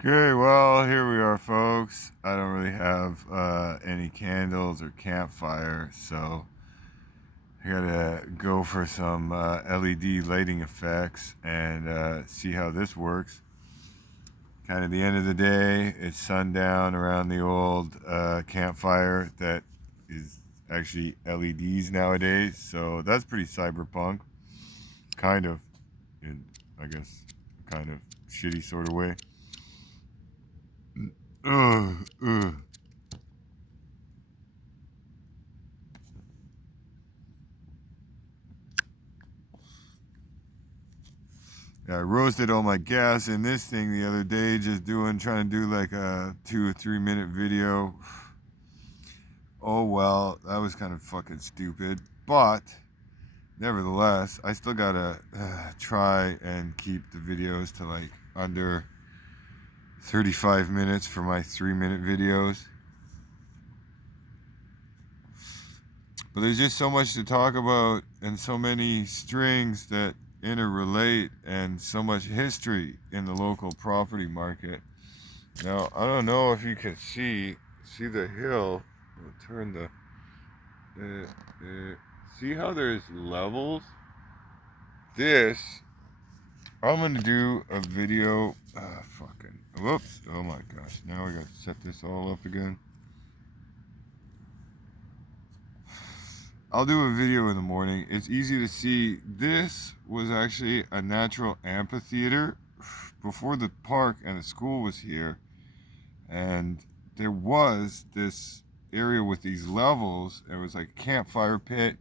Okay, well, here we are, folks. I don't really have any candles or campfire, so I gotta go for some LED lighting effects and see how this works. Kind of the end of the day, it's sundown around the old campfire that is actually LEDs nowadays, so that's pretty cyberpunk, kind of, in, I guess, kind of shitty sort of way. Ugh, ugh. Yeah, I roasted all my gas in this thing the other day, just trying to do like a 2 or 3 minute video. Oh well, that was kind of fucking stupid. But nevertheless, I still gotta try and keep the videos to like under 35 minutes for my 3 minute videos. But there's just so much to talk about and so many strings that interrelate and so much history in the local property market. Now, I don't know if you can see the hill. I'll turn the see how there's levels. This I'm gonna do a video. Fucking whoops! Oh my gosh! Now we got to set this all up again. I'll do a video in the morning. It's easy to see. This was actually a natural amphitheater before the park and the school was here, and there was this area with these levels. It was like a campfire pit,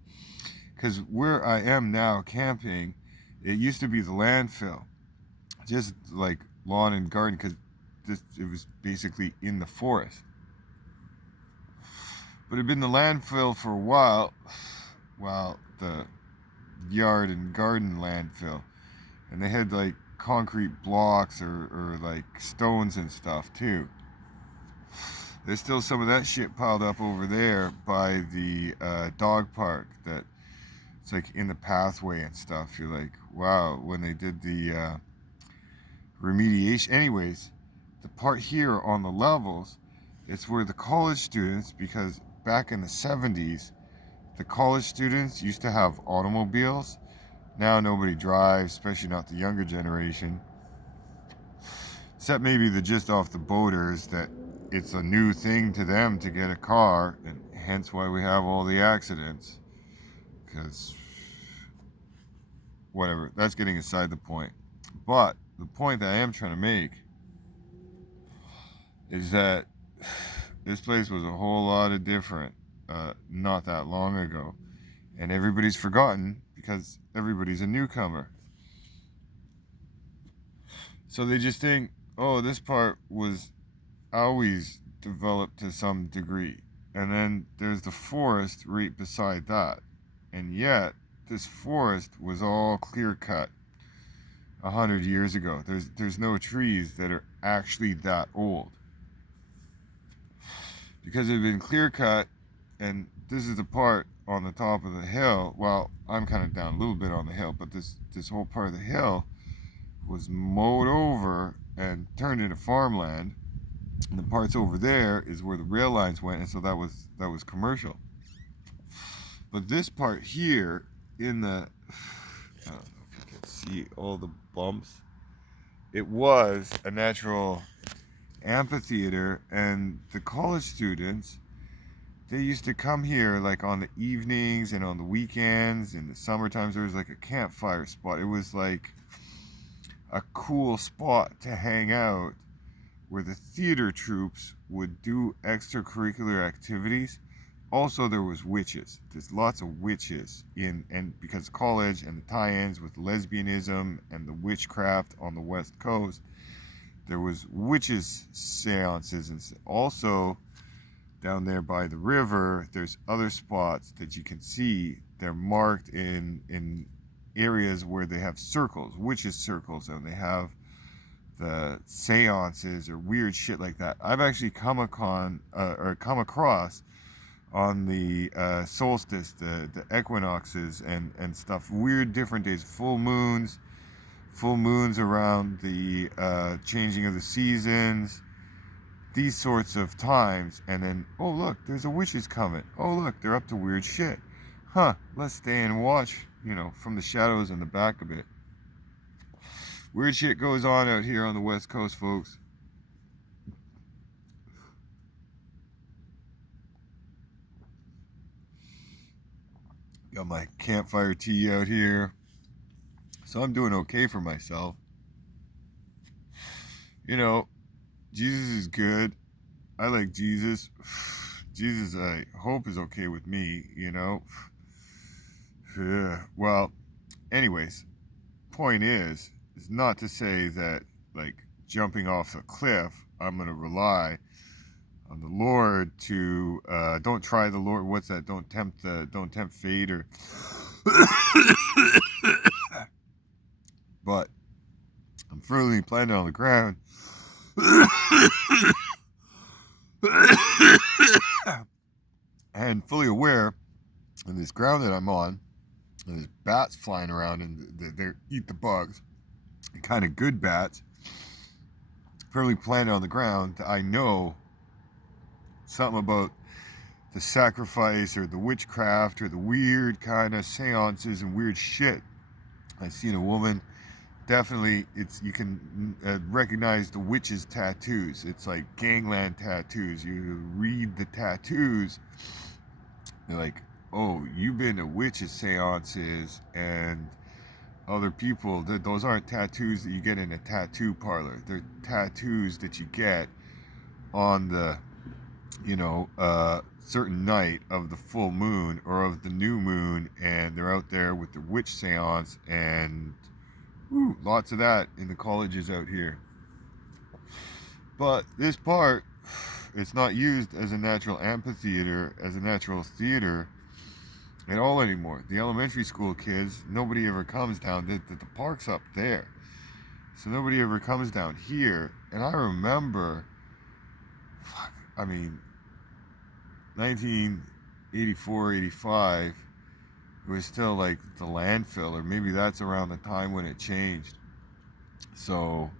because where I am now camping, it used to be the landfill, just like lawn and garden, because it was basically in the forest. But it had been the landfill for a while, the yard and garden landfill, and they had like concrete blocks or like stones and stuff too. There's still some of that shit piled up over there by the dog park that it's like in the pathway and stuff. You're like, wow, when they did the remediation. Anyways, the part here on the levels, it's where the college students, because back in the 70s, the college students used to have automobiles. Now nobody drives, especially not the younger generation. Except maybe the just off the boaters, that it's a new thing to them to get a car, and hence why we have all the accidents. Because, whatever, that's getting aside the point. But the point that I am trying to make is that this place was a whole lot of different not that long ago. And everybody's forgotten because everybody's a newcomer. So they just think, oh, this part was always developed to some degree. And then there's the forest right beside that. And yet, this forest was all clear cut 100 years ago. There's no trees that are actually that old. Because they've been clear cut, and this is the part on the top of the hill. Well, I'm kind of down a little bit on the hill, but this whole part of the hill was mowed over and turned into farmland. And the parts over there is where the rail lines went, and so that was commercial. But this part here in the, I don't know if you can see all the bumps. It was a natural amphitheater, and the college students, they used to come here like on the evenings and on the weekends. In the summer times, there was like a campfire spot. It was like a cool spot to hang out, where the theater troops would do extracurricular activities. Also, there was witches. There's lots of witches and because college and the tie-ins with lesbianism and the witchcraft on the West Coast, there was witches seances. And also down there by the river, there's other spots that you can see. They're marked in areas where they have circles, witches circles, and they have the seances or weird shit like that. I've actually come across on the solstice, the equinoxes and stuff, weird different days, full moons, full moons around the changing of the seasons, these sorts of times. And then, oh look, there's a witches coming. Oh look, they're up to weird shit. Huh, let's stay and watch, from the shadows in the back of it. Weird shit goes on out here on the West Coast, folks. Got my campfire tea out here. So I'm doing okay for myself. Jesus is good. I like Jesus. Jesus, I hope, is okay with me, Well, anyways, point is not to say that, like, jumping off a cliff, I'm going to rely on the Lord to, don't try the Lord. What's that? Don't tempt fate, or, but I'm firmly planted on the ground. And fully aware of this ground that I'm on, and there's bats flying around, and they eat the bugs, and kind of good bats. Firmly planted on the ground, I know something about the sacrifice or the witchcraft or the weird kind of seances and weird shit. I've seen a woman. Definitely, you can recognize the witch's tattoos. It's like gangland tattoos. You read the tattoos, you're like, oh, you've been to witches' seances and other people. Those aren't tattoos that you get in a tattoo parlor. They're tattoos that you get on the, certain night of the full moon or of the new moon, and they're out there with the witch seance, and lots of that in the colleges out here. But this part, it's not used as a natural amphitheater, as a natural theater at all anymore. The elementary school kids, nobody ever comes down. The park's up there, so nobody ever comes down here. And I remember, 1984, 85, it was still like the landfill, or maybe that's around the time when it changed. So,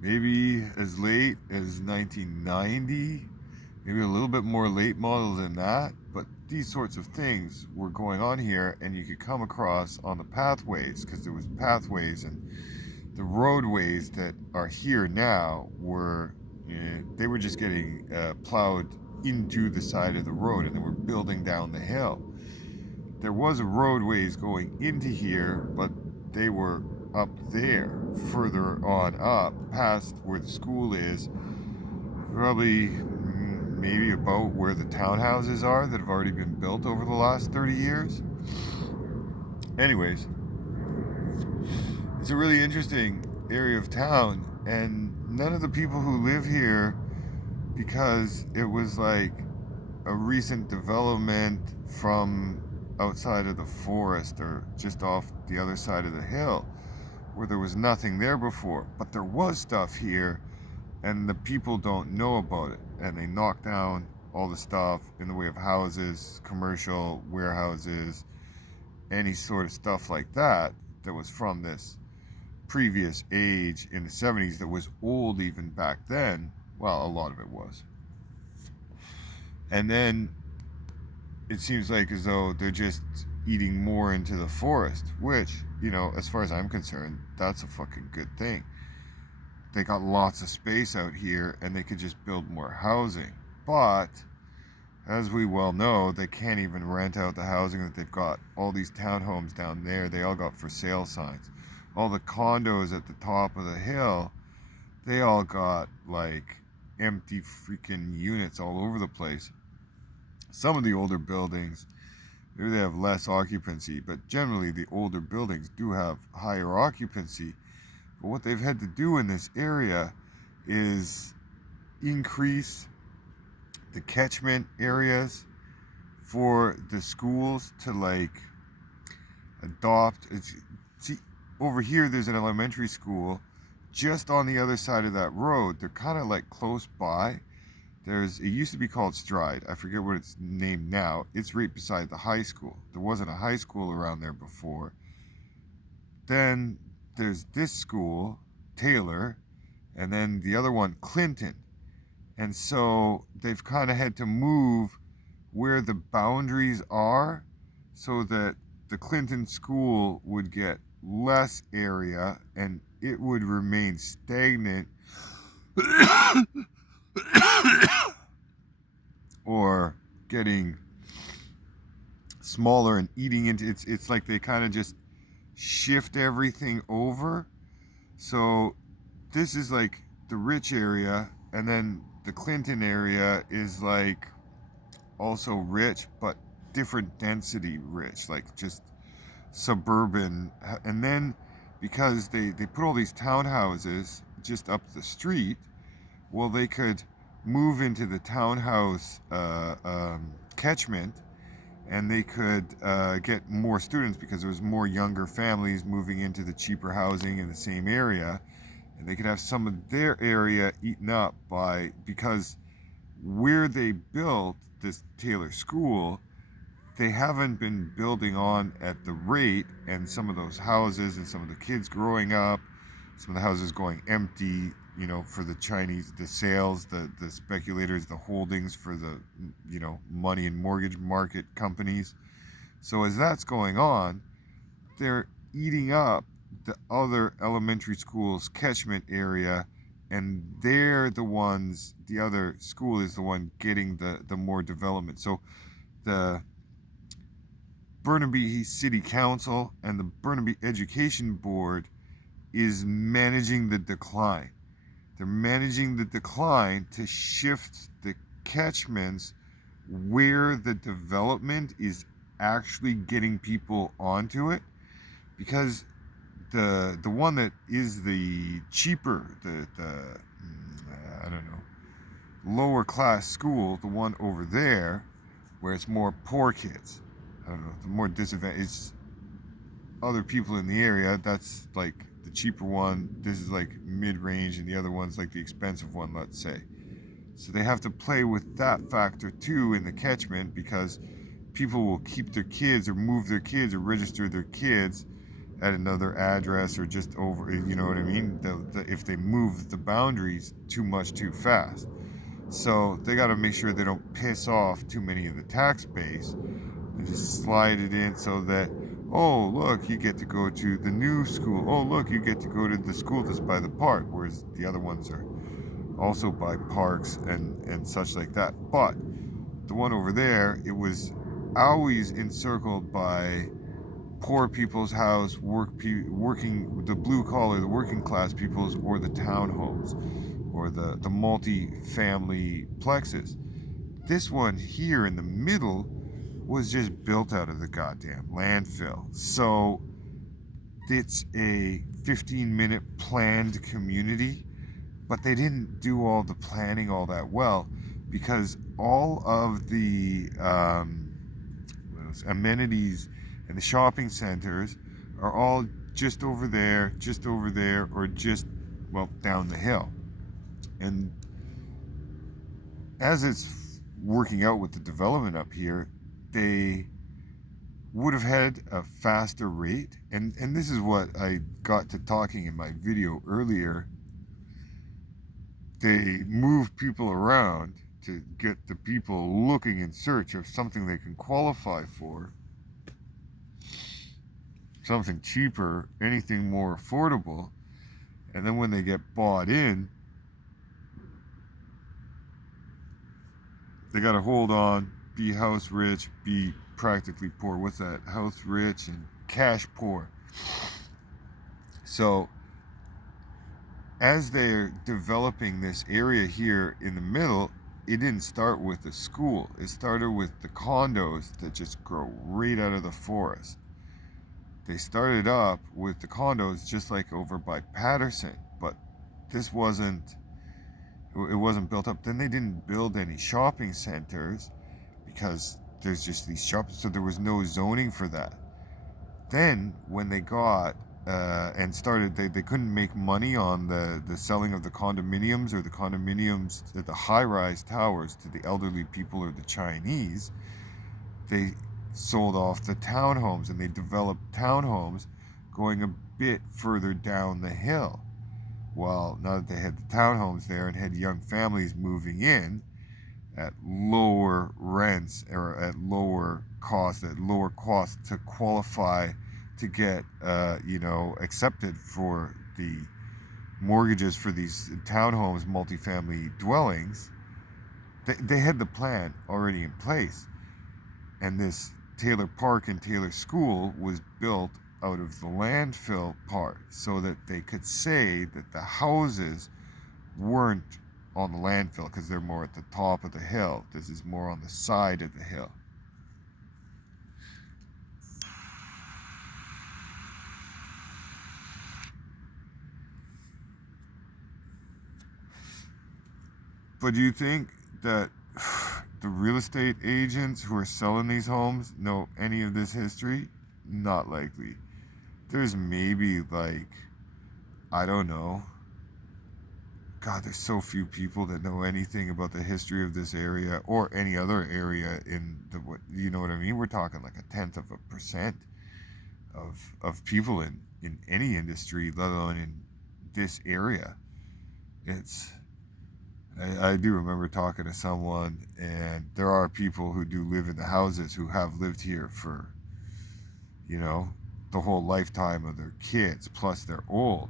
maybe as late as 1990, maybe a little bit more late model than that. But these sorts of things were going on here, and you could come across on the pathways, because there was pathways, and the roadways that are here now were, they were just getting plowed into the side of the road, and they were building down the hill. There was roadways going into here, but they were up there, further on up, past where the school is, probably maybe about where the townhouses are that have already been built over the last 30 years. Anyways, it's a really interesting area of town, and none of the people who live here, because it was like a recent development from outside of the forest, or just off the other side of the hill, where there was nothing there before, but there was stuff here, and the people don't know about it, and they knock down all the stuff in the way of houses, commercial warehouses, any sort of stuff like that was from this previous age in the 70s, that was old even back then. Well, a lot of it was. And then it seems like as though they're just eating more into the forest, which, as far as I'm concerned, that's a fucking good thing. They got lots of space out here, and they could just build more housing. But, as we well know, they can't even rent out the housing that they've got. All these townhomes down there, they all got for sale signs. All the condos at the top of the hill, they all got, like, empty freaking units all over the place. Some of the older buildings, maybe they have less occupancy, but generally the older buildings do have higher occupancy. But what they've had to do in this area is increase the catchment areas for the schools to, like, adopt. See, over here there's an elementary school just on the other side of that road. They're kind of like close by. It used to be called Stride. I forget what it's named now. It's right beside the high school. There wasn't a high school around there before. then there's this school, Taylor, and then the other one, Clinton. And so they've kind of had to move where the boundaries are so that the Clinton school would get less area and it would remain stagnant or getting smaller and eating into it's like they kind of just shift everything over. So this is like the rich area, and then the Clinton area is like also rich but different density rich, like just suburban. And then because they put all these townhouses just up the street, well, they could move into the townhouse catchment, and they could get more students because there was more younger families moving into the cheaper housing in the same area, and they could have some of their area eaten up by, because where they built this Taylor school, they haven't been building on at the rate, and some of those houses and some of the kids growing up, some of the houses going empty, you know, for the Chinese, the sales, the speculators, the holdings for the, you know, money and mortgage market companies. So as that's going on, they're eating up the other elementary schools catchment area, and they're the ones, the other school is the one getting the more development. So the Burnaby City Council and the Burnaby Education Board is managing the decline. They're managing the decline to shift the catchments where the development is actually getting people onto it, because the one that is the cheaper, the I don't know, lower class school, the one over there where it's more poor kids, I don't know, the more disadvantaged other people in the area, that's like the cheaper one. This is like mid-range, and the other one's like the expensive one, let's say. So they have to play with that factor too in the catchment, because people will keep their kids or move their kids or register their kids at another address or just over, you know what I mean? If they move the boundaries too much too fast. So they got to make sure they don't piss off too many of the tax base and just slide it in so that, oh, look, you get to go to the new school. Oh, look, you get to go to the school that's by the park, whereas the other ones are also by parks and such like that. But the one over there, it was always encircled by poor people's house, working, the blue collar, the working class people's, or the townhomes, or the multi-family plexes. This one here in the middle was just built out of the goddamn landfill. So it's a 15-minute planned community, but they didn't do all the planning all that well, because all of the amenities and the shopping centers are all just over there, or just, well, down the hill. And as it's working out with the development up here, they would have had a faster rate. And this is what I got to talking in my video earlier. They move people around to get the people looking in search of something they can qualify for, something cheaper, anything more affordable. And then when they get bought in, they got to hold on, be house rich, be practically poor. What's that? House rich and cash poor. So as they're developing this area here in the middle, it didn't start with the school. It started with the condos that just grow right out of the forest. They started up with the condos just like over by Patterson, but this wasn't built up. Then they didn't build any shopping centers because there's just these shops, so there was no zoning for that. Then when they got and started, they couldn't make money on the selling of the condominiums, or the condominiums at the high-rise towers to the elderly people or the Chinese. They sold off the townhomes, and they developed townhomes going bit further down the hill. Well, now that they had the townhomes there and had young families moving in at lower rents or at lower cost to qualify to get, accepted for the mortgages for these townhomes, multifamily dwellings, they had the plan already in place. And this Taylor Park and Taylor School was built out of the landfill part so that they could say that the houses weren't on the landfill because they're more at the top of the hill. This is more on the side of the hill. But do you think that the real estate agents who are selling these homes know any of this history? Not likely. There's maybe like, I don't know. God, there's so few people that know anything about the history of this area or any other area in the, you know what I mean? We're talking like 0.1% of people in any industry, let alone in this area. It's, I do remember talking to someone, and there are people who do live in the houses who have lived here for, the whole lifetime of their kids, plus they're old.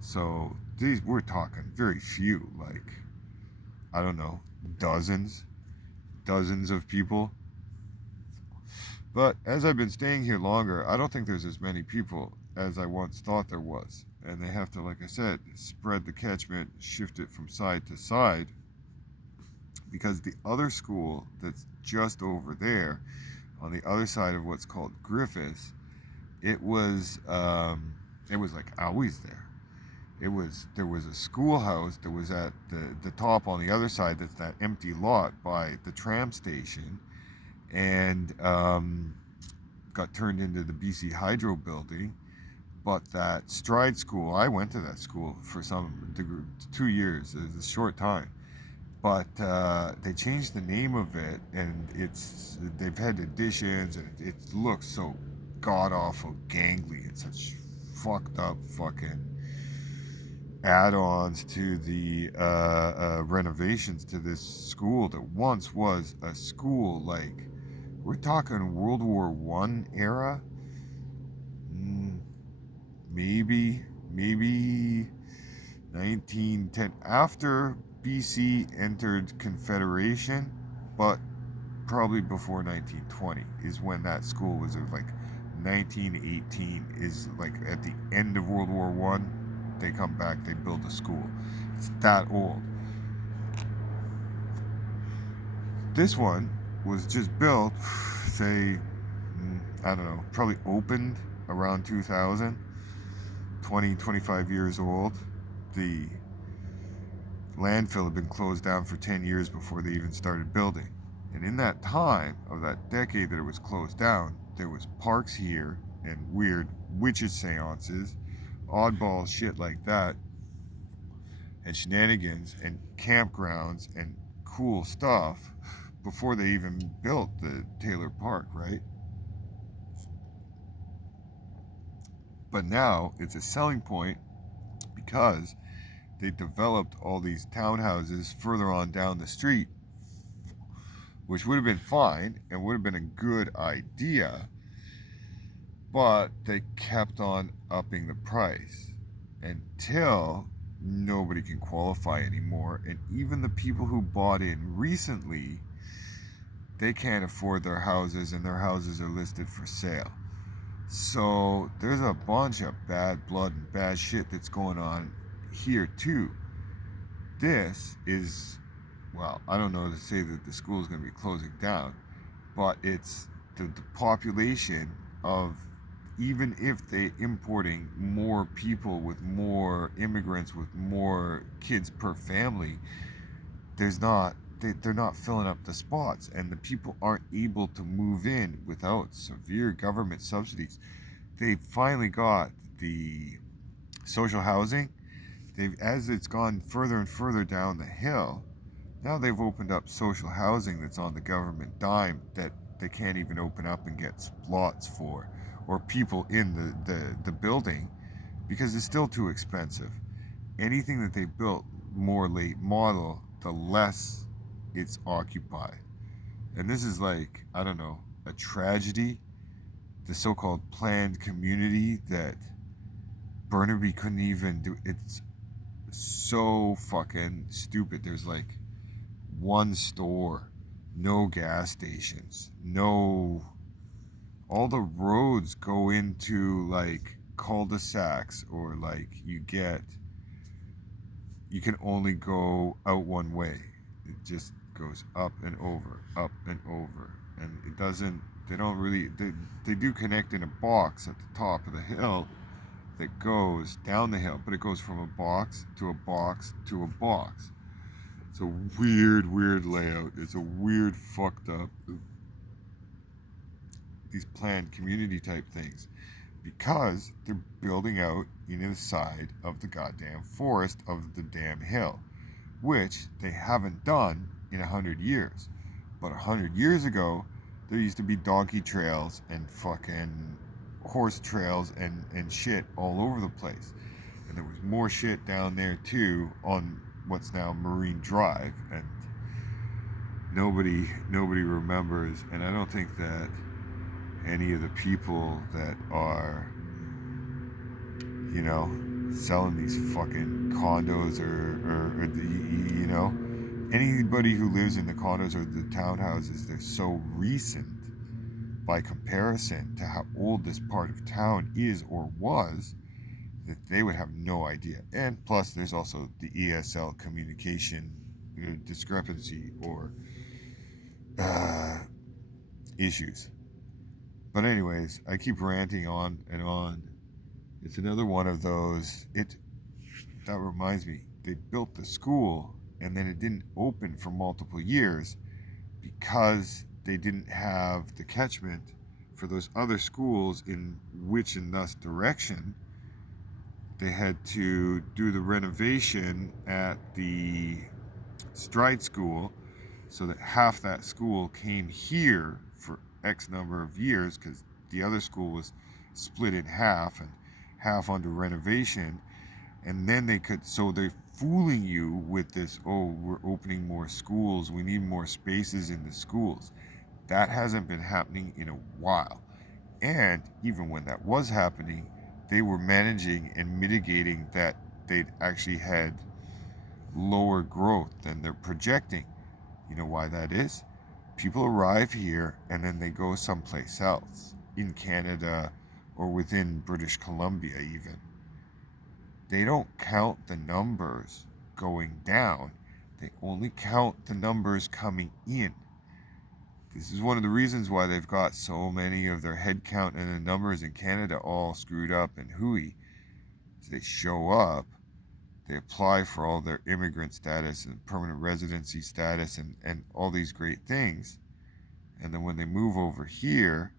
So we're talking very few, like, I don't know, dozens of people. But as I've been staying here longer, I don't think there's as many people as I once thought there was. And they have to, like I said, spread the catchment, shift it from side to side. Because the other school that's just over there, on the other side of what's called Griffiths, it was like always there. There was a schoolhouse that was at the top on the other side. That's that empty lot by the tram station, and got turned into the BC Hydro building. But that Stride School, I went to that school for 2 years. It was a short time. But they changed the name of it, and they've had additions, and it looks so god awful gangly and such fucked up fucking add-ons to the renovations to this school that once was a school. Like, we're talking World War I era. Maybe 1910, after BC entered Confederation, but probably before 1920 is when that school was. Like 1918 is like at the end of World War One. They come back, they build a school. It's that old. This one was just built, say, I don't know, probably opened around 2000. 25 years old. The landfill had been closed down for 10 years before they even started building. And in that time, of that decade that it was closed down, there was parks here and weird witches seances, oddball shit like that, and shenanigans and campgrounds and cool stuff before they even built the Taylor Park, right? But now it's a selling point because they developed all these townhouses further on down the street, which would have been fine and would have been a good idea, but they kept on upping the price until nobody can qualify anymore. And even the people who bought in recently, they can't afford their houses, and their houses are listed for sale. So there's a bunch of bad blood and bad shit that's going on here too. This is, well, I don't know to say that the school is going to be closing down, but it's the population of, even if they importing more people with more immigrants with more kids per family, they're not filling up the spots, and the people aren't able to move in without severe government subsidies. They finally got the social housing. As it's gone further and further down the hill, now they've opened up social housing that's on the government dime that they can't even open up and get lots for, or people in the building because it's still too expensive. Anything that they built more late model, the less it's occupied. And this is like, I don't know, a tragedy. The so-called planned community that Burnaby couldn't even do. It's so fucking stupid. There's like one store, no gas stations, no. All the roads go into like cul-de-sacs, or like you can only go out one way. It just goes up and over, up and over. And it doesn't, they don't really, they do connect in a box at the top of the hill that goes down the hill, but it goes from a box to a box to a box. It's a weird layout. It's a weird, fucked up, these planned community type things, because they're building out into the side of the goddamn forest of the damn hill, which they haven't done in 100 years. But 100 years ago, there used to be donkey trails and fucking horse trails and shit all over the place. And there was more shit down there too on what's now Marine Drive, and nobody remembers. And I don't think that any of the people that are, you know, selling these fucking condos or the, you know, anybody who lives in the condos or the townhouses, they're so recent by comparison to how old this part of town is or was, that they would have no idea. And plus, there's also the ESL communication discrepancy or issues. But anyways, I keep ranting on and on. It's another one of those. That reminds me, they built the school and then it didn't open for multiple years because they didn't have the catchment for those other schools in which and thus direction. They had to do the renovation at the Stride School so that half that school came here for X number of years, because the other school was split in half and half under renovation. And then so they're fooling you with this, oh, we're opening more schools, we need more spaces in the schools. That hasn't been happening in a while. And even when that was happening, they were managing and mitigating that they'd actually had lower growth than they're projecting. You know why that is? People arrive here and then they go someplace else, in Canada or within British Columbia even. They don't count the numbers going down. They only count the numbers coming in. This is one of the reasons why they've got so many of their head count and the numbers in Canada all screwed up and hooey. They show up, they apply for all their immigrant status and permanent residency status and all these great things. And then when they move over here,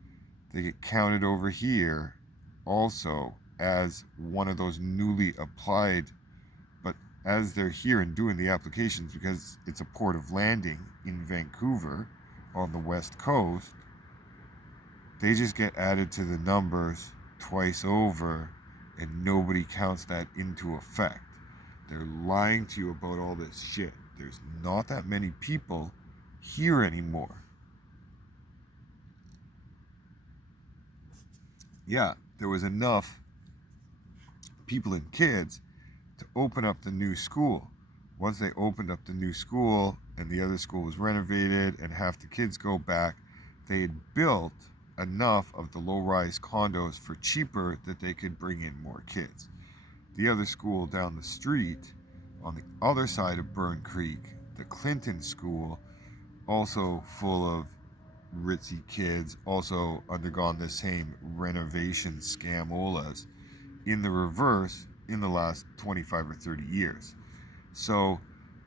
they get counted over here also as one of those newly applied. But as they're here and doing the applications, because it's a port of landing in Vancouver on the west coast, they just get added to the numbers twice over, and nobody counts that into effect. They're lying to you about all this shit. There's not that many people here anymore. Yeah, there was enough people and kids to open up the new school. Once they opened up the new school and the other school was renovated and half the kids go back, they had built enough of the low-rise condos for cheaper that they could bring in more kids. The other school down the street, on the other side of Burn Creek, the Clinton School, also full of ritzy kids, also undergone the same renovation scamolas in the reverse in the last 25 or 30 years. So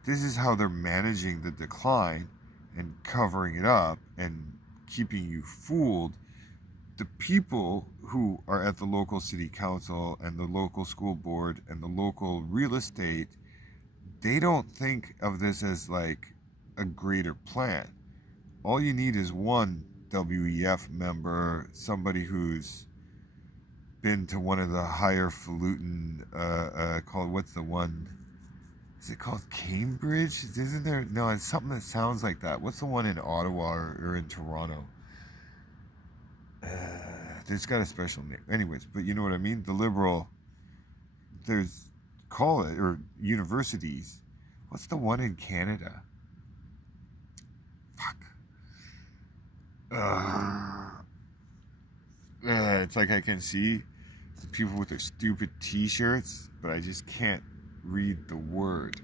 this is how they're managing the decline and covering it up and keeping you fooled. The people who are at the local city council and the local school board and the local real estate, they don't think of this as like a greater plan. All you need is one WEF member, somebody who's been to one of the higher falutin, called, what's the one? Is it called Cambridge? Isn't there? No, it's something that sounds like that. What's the one in Ottawa or in Toronto? It's got a special name. Anyways, but you know what I mean? The liberal, there's college or universities. What's the one in Canada? Fuck. It's like I can see the people with their stupid t-shirts, but I just can't read the word.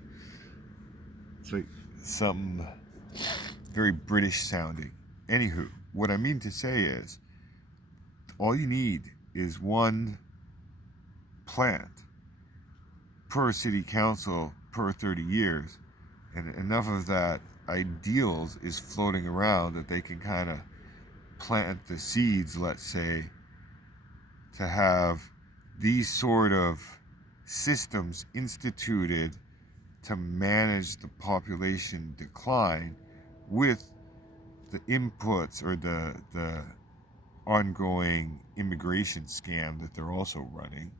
It's like something very British sounding. Anywho, what I mean to say is, all you need is one plant per city council per 30 years, and enough of that ideals is floating around that they can kind of plant the seeds, let's say, to have these sort of systems instituted to manage the population decline with the inputs or the ongoing immigration scam that they're also running.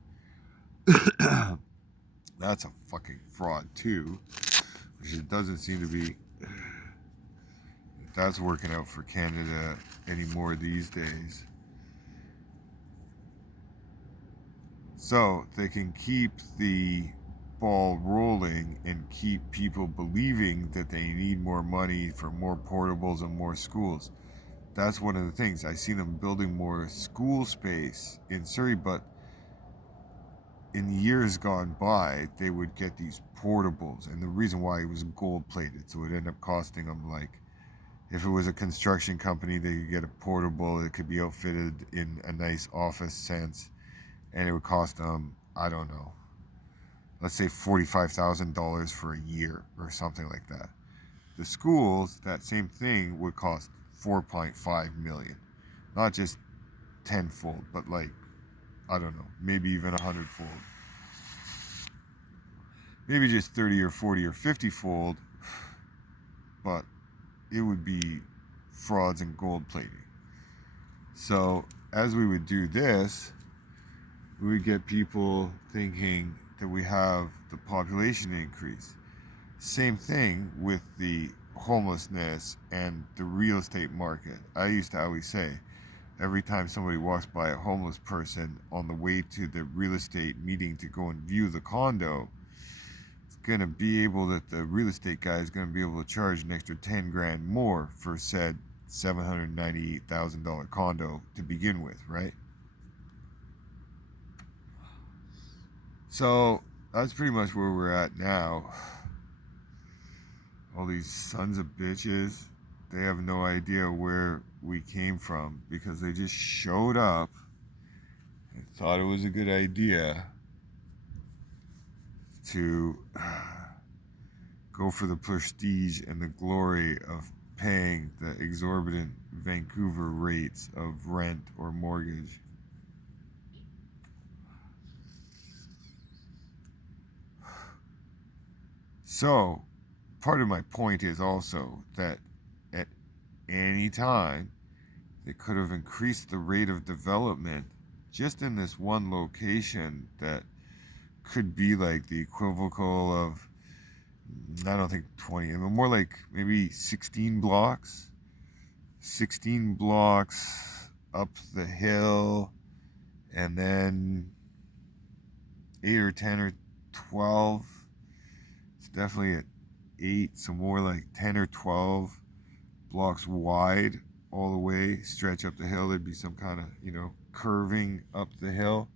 That's a fucking fraud too, which it doesn't seem to be that's working out for Canada anymore these days. So they can keep the ball rolling and keep people believing that they need more money for more portables and more schools. That's one of the things. I see them building more school space in Surrey, but in years gone by, they would get these portables. And the reason why it was gold plated, so it ended up costing them, like, if it was a construction company, they could get a portable. It could be outfitted in a nice office sense, and it would cost them, I don't know, let's say $45,000 for a year or something like that. The schools, that same thing would cost 4.5 million, not just tenfold, but like, I don't know, maybe even 100-fold, maybe just 30 or 40 or 50-fold, but it would be frauds and gold plating. So as we would do this, we would get people thinking that we have the population increase. Same thing with the homelessness and the real estate market. I used to always say, every time somebody walks by a homeless person on the way to the real estate meeting to go and view the condo, it's going to be able that the real estate guy is going to be able to charge an extra 10 grand more for said $798,000 condo to begin with, right? So that's pretty much where we're at now. All these sons of bitches, they have no idea where we came from because they just showed up and thought it was a good idea to go for the prestige and the glory of paying the exorbitant Vancouver rates of rent or mortgage. So, part of my point is also that at any time they could have increased the rate of development just in this one location that could be like the equivocal of, I don't think 20, but more like maybe 16 blocks. 16 blocks up the hill, and then 8 or 10 or 12. It's definitely at 8, so more like 10 or 12 blocks wide all the way, stretch up the hill. There'd be some kind of, curving up the hill.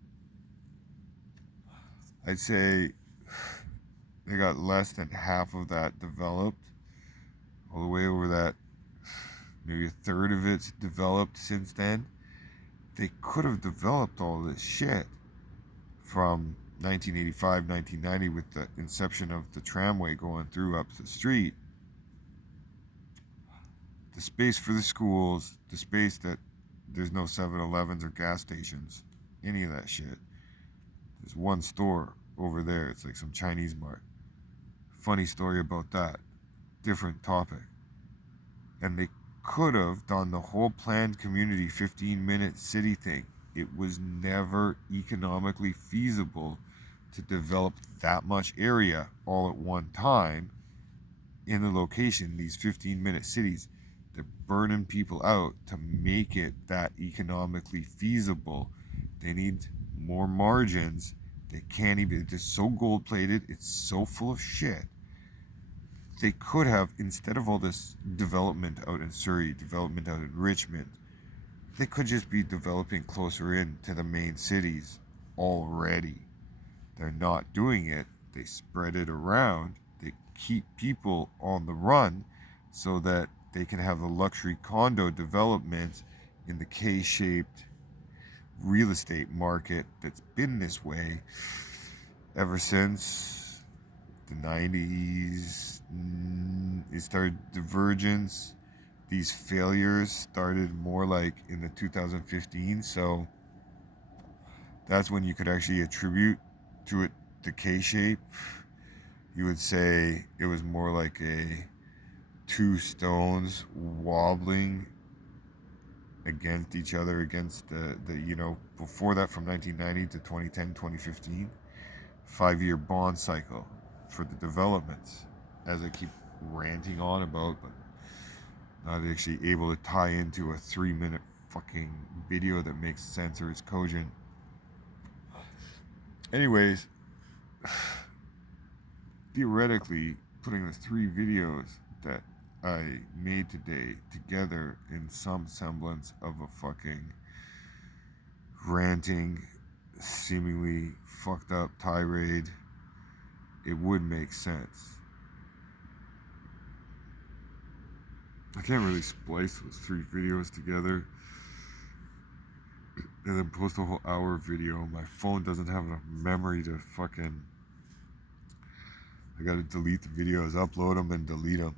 I'd say they got less than half of that developed, all the way over that. Maybe a third of it's developed since then. They could have developed all this shit from 1985, 1990 with the inception of the tramway going through up the street. The space for the schools, the space that there's no 7-Elevens or gas stations, any of that shit. There's one store over there. It's like some Chinese mart. Funny story about that. Different topic. And they could have done the whole planned community 15-minute city thing it was never economically feasible to develop that much area all at one time in the location, these 15-minute cities. They're burning people out to make it that economically feasible. They need more margins. They can't even, it's so gold plated, it's so full of shit. They could have, instead of all this development out in Surrey, development out in Richmond, they could just be developing closer in to the main cities already. They're not doing it. They spread it around. They keep people on the run so that they can have the luxury condo development in the K-shaped real estate market that's been this way ever since the 90s. It started divergence. These failures started more like in the 2015, so that's when you could actually attribute to it the K-shape. You would say it was more like a two stones wobbling against each other, against the before that, from 1990 to 2010, 2015, 5-year bond cycle for the developments, as I keep ranting on about, but not actually able to tie into a 3-minute fucking video that makes sense or is cogent. Anyways, theoretically, putting the 3 videos that I made today together in some semblance of a fucking ranting, seemingly fucked up tirade, it would make sense. I can't really splice those 3 videos together and then post a whole hour video. My phone doesn't have enough memory to fucking... I gotta delete the videos, upload them, and delete them.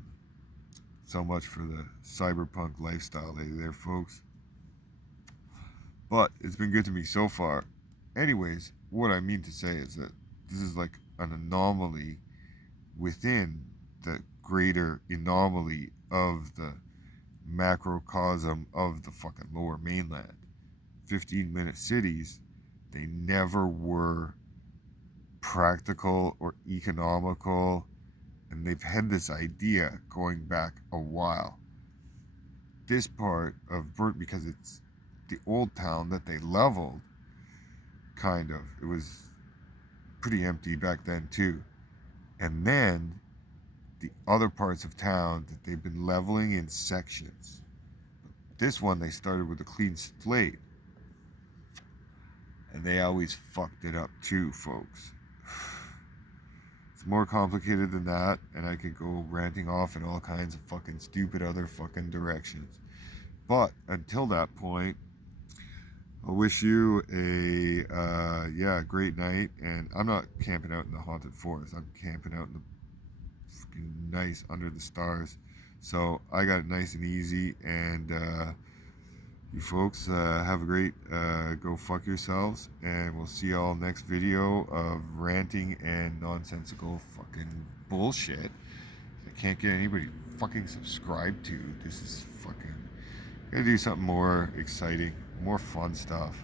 So much for the cyberpunk lifestyle there, folks. But it's been good to me so far. Anyways, what I mean to say is that this is like an anomaly within the greater anomaly of the macrocosm of the fucking lower mainland. 15-minute cities, they never were practical or economical, and they've had this idea going back a while. This part of Burt, because it's the old town that they leveled, kind of, it was pretty empty back then too. And then the other parts of town that they've been leveling in sections. This one, they started with a clean slate, and they always fucked it up too, folks. It's more complicated than that, and I could go ranting off in all kinds of fucking stupid other fucking directions. But until that point, I wish you a great night. And I'm not camping out in the haunted forest. I'm camping out in the fucking nice under the stars. So I got it nice and easy. And you folks have a great go fuck yourselves. And we'll see y'all next video of ranting and nonsensical fucking bullshit I can't get anybody fucking subscribed to. This is fucking... Gotta do something more exciting, more fun stuff.